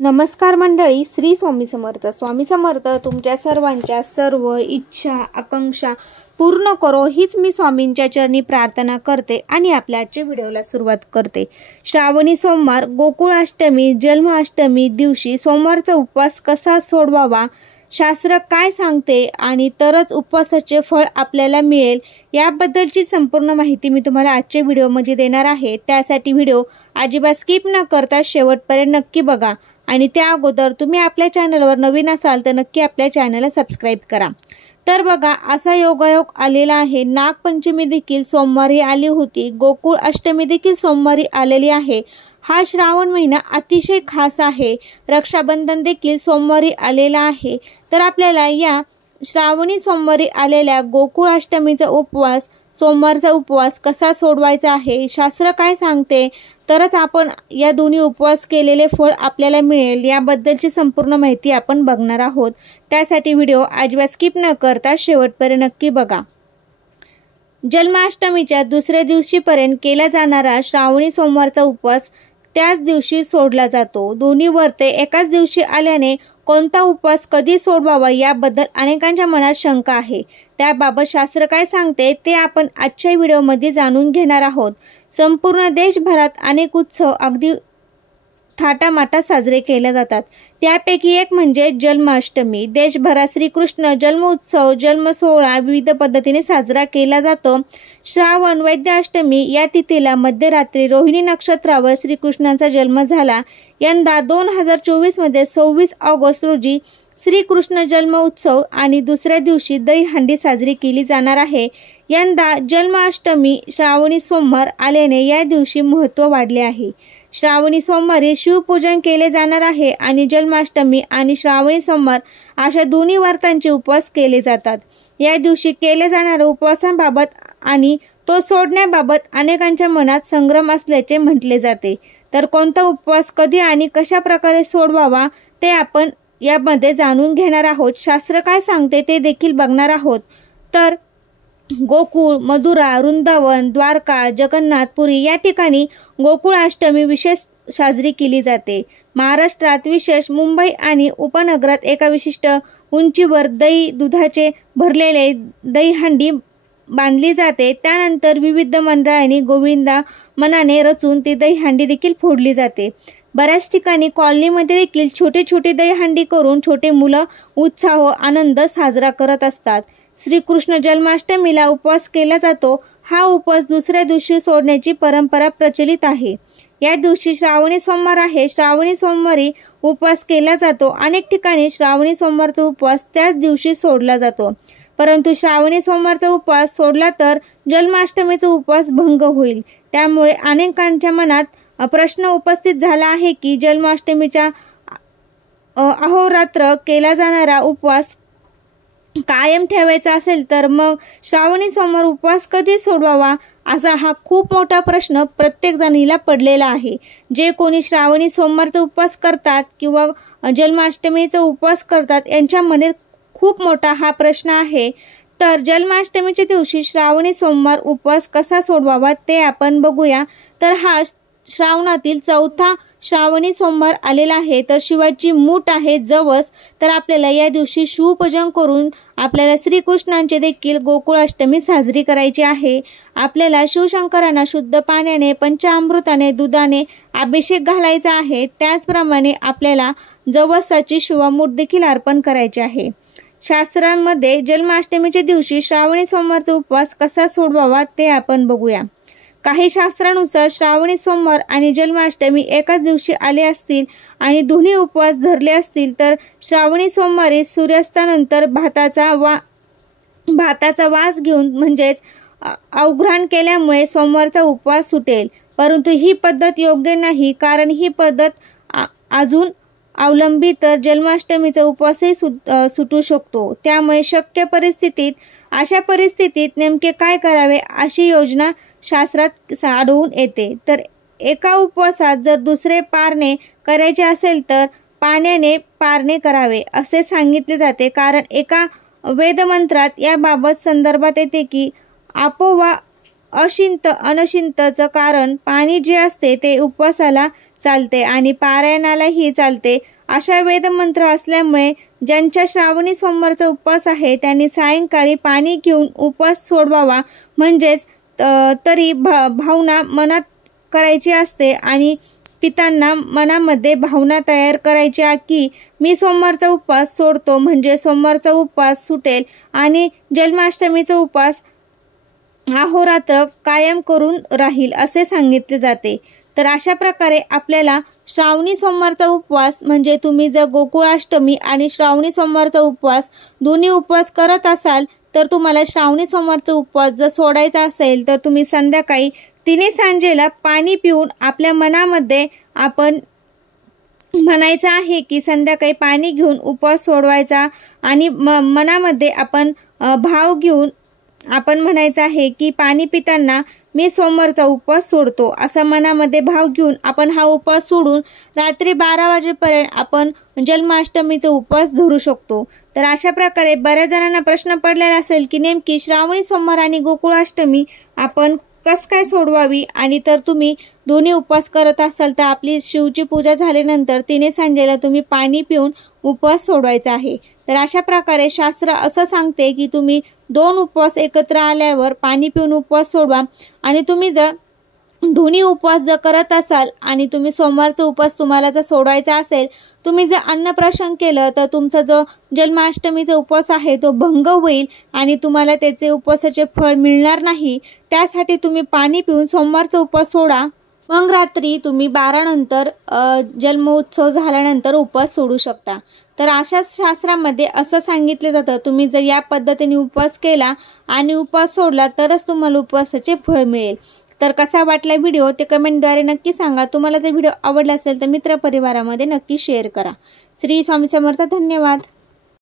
नमस्कार मंडळी, श्री स्वामी समर्थ. स्वामी समर्थ तुमच्या सर्वांच्या सर्व इच्छा आकांक्षा पूर्ण करो हीच मी स्वामींच्या चरणी प्रार्थना करते आणि आपल्या आजच्या व्हिडिओला सुरुवात करते. श्रावणी सोमवार गोकुळाष्टमी जन्माष्टमी दिवशी सोमवारचा उपवास कसा सोडवावा, शास्त्र काय सांगते आणि तरच उपवासाचे फळ आपल्याला मिळेल याबद्दलची संपूर्ण माहिती मी तुम्हाला आजच्या व्हिडिओमध्ये देणार आहे. त्यासाठी व्हिडिओ अजिबात स्किप न करता शेवटपर्यंत नक्की बघा आणि त्या अगोदर तुम्ही आपल्या चॅनलवर नवीन असाल तर नक्की आपल्या चॅनलला सबस्क्राईब करा. तर बघा, असा योगायोग आलेला आहे. नागपंचमी देखील सोमवारी आली होती, गोकुळ अष्टमी देखील सोमवारी आलेली आहे. हा श्रावण महिना अतिशय खास आहे. रक्षाबंधन देखील सोमवारी आलेला आहे. तर आपल्याला या श्रावणी सोमवारी आलेल्या गोकुळ अष्टमीचा उपवास, सोमवारचा उपवास कसा सोडवायचा आहे, शास्त्र काय सांगते, तरच आपण या दोन्ही उपवास केलेले फळ आपल्याला मिळेल याबद्दलची संपूर्ण माहिती आपण बघणार आहोत. त्यासाठी व्हिडिओ अजिबात स्किप न करता शेवटपर्यंत नक्की बघा. जन्माष्टमीच्या दुसऱ्या दिवशीपर्यंत केला जाणारा श्रावणी सोमवारचा उपवास त्याच दिवशी सोडला जातो. दोन्ही व्रते एकाच दिवशी आल्याने कोणता उपवास कधी सोडवावा याबद्दल अनेकांच्या मनात शंका आहे. त्याबाबत शास्त्र काय सांगते ते आपण आजच्या व्हिडिओमध्ये जाणून घेणार आहोत. संपूर्ण देशभरात अनेक उत्सव अगदी थाटामाटात साजरे केले जातात. त्यापैकी एक म्हणजे जन्माष्टमी. देशभरात श्रीकृष्ण जन्म उत्सव, जन्म सोहळा विविध पद्धतीने साजरा केला जातो. श्रावण वैद्य अष्टमी या तिथीला मध्यरात्री रोहिणी नक्षत्रावर श्रीकृष्णाचा जन्म झाला. यंदा 2024 मध्ये 26 ऑगस्ट रोजी श्रीकृष्ण जन्म उत्सव आणि दुसऱ्या दिवशी दहीहंडी साजरी केली जाणार आहे. यंदा जन्माष्टमी श्रावणी सोमवार आल्याने या दिवशी महत्त्व वाढले आहे. श्रावणी सोमवारी शिवपूजन केले जाणार आहे आणि जन्माष्टमी आणि श्रावणी सोमवार अशा दोन्ही व्रतांचे उपवास केले जातात. या दिवशी केले जाणाऱ्या उपवासांबाबत आणि तो सोडण्याबाबत अनेकांच्या मनात संग्राम असल्याचे म्हटले जाते. तर कोणता उपवास कधी आणि कशा प्रकारे सोडवावा ते आपण यामध्ये जाणून घेणार आहोत. शास्त्र काय सांगते ते देखील बघणार आहोत. तर गोकुळ, मथुरा, वृंदावन, द्वारका, जगन्नाथपुरी या ठिकाणी गोकुळाष्टमी विशेष साजरी केली जाते. महाराष्ट्रात विशेष मुंबई आणि उपनगरात एका विशिष्ट उंचीवर दुधाचे भरलेले दहीहंडी बांधली जाते. त्यानंतर विविध मंडळांनी गोविंदा मनाने रचून ती दहीहंडी देखील फोडली जाते. बऱ्याच ठिकाणी कॉलनीमध्ये देखील छोटी छोटी दहीहंडी करून छोटे मुलं उत्साह आनंद साजरा करत असतात. श्रीकृष्ण जन्माष्टमीला उपवास केला जातो. हा उपवास दुसऱ्या दिवशी सोडण्याची परंपरा प्रचलित आहे. या दिवशी श्रावणी सोमवार आहे. श्रावणी सोमवारी उपवास केला जातो. अनेक ठिकाणी श्रावणी सोमवारचा उपवास त्याच दिवशी सोडला जातो. परंतु श्रावणी सोमवारचा उपवास सोडला तर जन्माष्टमीचा उपवास भंग होईल. त्यामुळे अनेकांच्या मनात प्रश्न उपस्थित झाला आहे की जन्माष्टमीच्या अहोरात्र केला जाणारा उपवास कायम ठेवायचा असेल तर मग श्रावणी सोमवार उपवास कधी सोडवावा, असा हा खूप मोठा प्रश्न प्रत्येक जणीला पडलेला आहे. जे कोणी श्रावणी सोमवारचा उपवास करतात किंवा जन्माष्टमीचा उपवास करतात यांच्या मनात खूप मोठा हा प्रश्न आहे. तर जन्माष्टमीच्या दिवशी श्रावणी सोमवार उपवास कसा सोडवावा ते आपण बघूया. तर हा श्रावणातील चौथा श्रावणी सोमवार आलेला आहे. तर शिवाची मूठ आहे जवस. तर आपल्याला या दिवशी शिवपूजन करून आपल्याला श्रीकृष्णांचे देखील गोकुळाष्टमी साजरी करायची आहे. आपल्याला शिवशंकरांना शुद्ध पाण्याने, पंचामृताने, दुधाने अभिषेक घालायचा आहे. त्याचप्रमाणे आपल्याला जवसाची शिवामूठ देखील अर्पण करायची आहे. शास्त्रांमध्ये जन्माष्टमीच्या दिवशी श्रावणी सोमवारचा उपवास कसा सोडवावा ते आपण बघूया. काही शास्त्रानुसार श्रावणी सोमवार आणि जन्माष्टमी एकाच दिवशी आले असतील आणि दोन्ही उपवास धरले असतील तर श्रावणी सोमवारी सूर्यास्तानंतर भाताचा वास घेऊन म्हणजेच अवघ्राण केल्यामुळे सोमवारचा उपवास सुटेल. परंतु ही पद्धत योग्य नाही, कारण ही पद्धत अजून अवलंबी तर जन्माष्टमीचा उपवासही सुटू शकतो. त्यामुळे अशा परिस्थितीत नेमके काय करावे अशी योजना शास्त्रात आढळून येते. तर एका उपवासात जर दुसरे पारणे करायचे असेल तर पाण्याने पारणे करावे असे सांगितले जाते. कारण एका वेदमंत्रात याबाबत संदर्भात येते की आपो वा अशिंत अनशिंतचं कारण पाणी जे असते ते उपवासाला चालते आणि पारायणालाही चालते. अशा वेदमंत्र असल्यामुळे ज्यांच्या श्रावणी सोमवारचा उपवास आहे त्यांनी सायंकाळी पाणी घेऊन उपवास सोडवावा. म्हणजेच तरी भावना मनात करायची असते आणि पितांना मनामध्ये भावना तयार करायची की मी सोमवारचा उपवास सोडतो, म्हणजे सोमवारचा उपवास सुटेल आणि जन्माष्टमीचा उपवास अहोरात्र कायम करून राहील असे सांगितले जाते. तर अशा प्रकारे आपल्याला श्रावणी सोमवारचा उपवास म्हणजे तुम्ही जर गोकुळाष्टमी आणि श्रावणी सोमवारचा उपवास दोन्ही उपवास करत असाल तर तुम्हाला श्रावणी सोमवारचा उपवास जर सोडायचा असेल तर तुम्ही संध्याकाळी 3 सांजेला पाणी पिऊन आपल्या मनामध्ये आपण म्हणायचं आहे की संध्याकाळी पाणी घेऊन उपवास सोडवायचा आणि मनामध्ये आपण भाव घेऊन आपण म्हणायचं आहे की पाणी पिताना मी सोमवारचा उपवास सोडतो, असा मनामध्ये भाव घेऊन आपण हा उपवास सोडून रात्री 12 वाजेपर्यंत आपण जन्माष्टमीचा उपवास धरू शकतो. तर अशा प्रकारे बऱ्याच जणांना प्रश्न पडलेला असेल की नेमकी श्रावणी सोमवार आणि गोकुळाष्टमी आपण कस काय सोडवावी, आणि तर तुम्ही दोन्ही उपवास करत असाल तर आपली शिवची पूजा झाल्यानंतर 3 सांजेला तुम्ही पाणी पिऊन उपवास सोडवायचा आहे. तर अशा प्रकारे शास्त्र असं सांगते की तुम्ही 2 उपवास एकत्र आल्यावर पाणी पिऊन उपवास सोडवा. आणि तुम्ही जर दोन्ही उपवास जर करत असाल आणि तुम्ही सोमवारचा उपवास तुम्हाला जर सोडायचा असेल, तुम्ही जर अन्नप्राशन केलं तर तुमचा जो जन्माष्टमीचा उपवास आहे तो भंग होईल आणि तुम्हाला त्याचे उपवासाचे फळ मिळणार नाही. त्यासाठी तुम्ही पाणी पिऊन सोमवारचा उपवास सोडा, मग रात्री तुम्ही 12 नंतर जन्मोत्सव झाल्यानंतर उपवास सोडू शकता. तर अशाच शास्त्रामध्ये असं सांगितलं जातं तुम्ही जर या पद्धतीने उपवास केला आणि उपवास सोडला तरच तुम्हाला उपवासाचे फळ मिळेल. तर कसा वाटला व्हिडिओ ते कमेंटद्वारे नक्की सांगा. तुम्हाला जर व्हिडिओ आवडला असेल तर मित्रपरिवारामध्ये नक्की शेअर करा. श्री स्वामी समर्थ. धन्यवाद.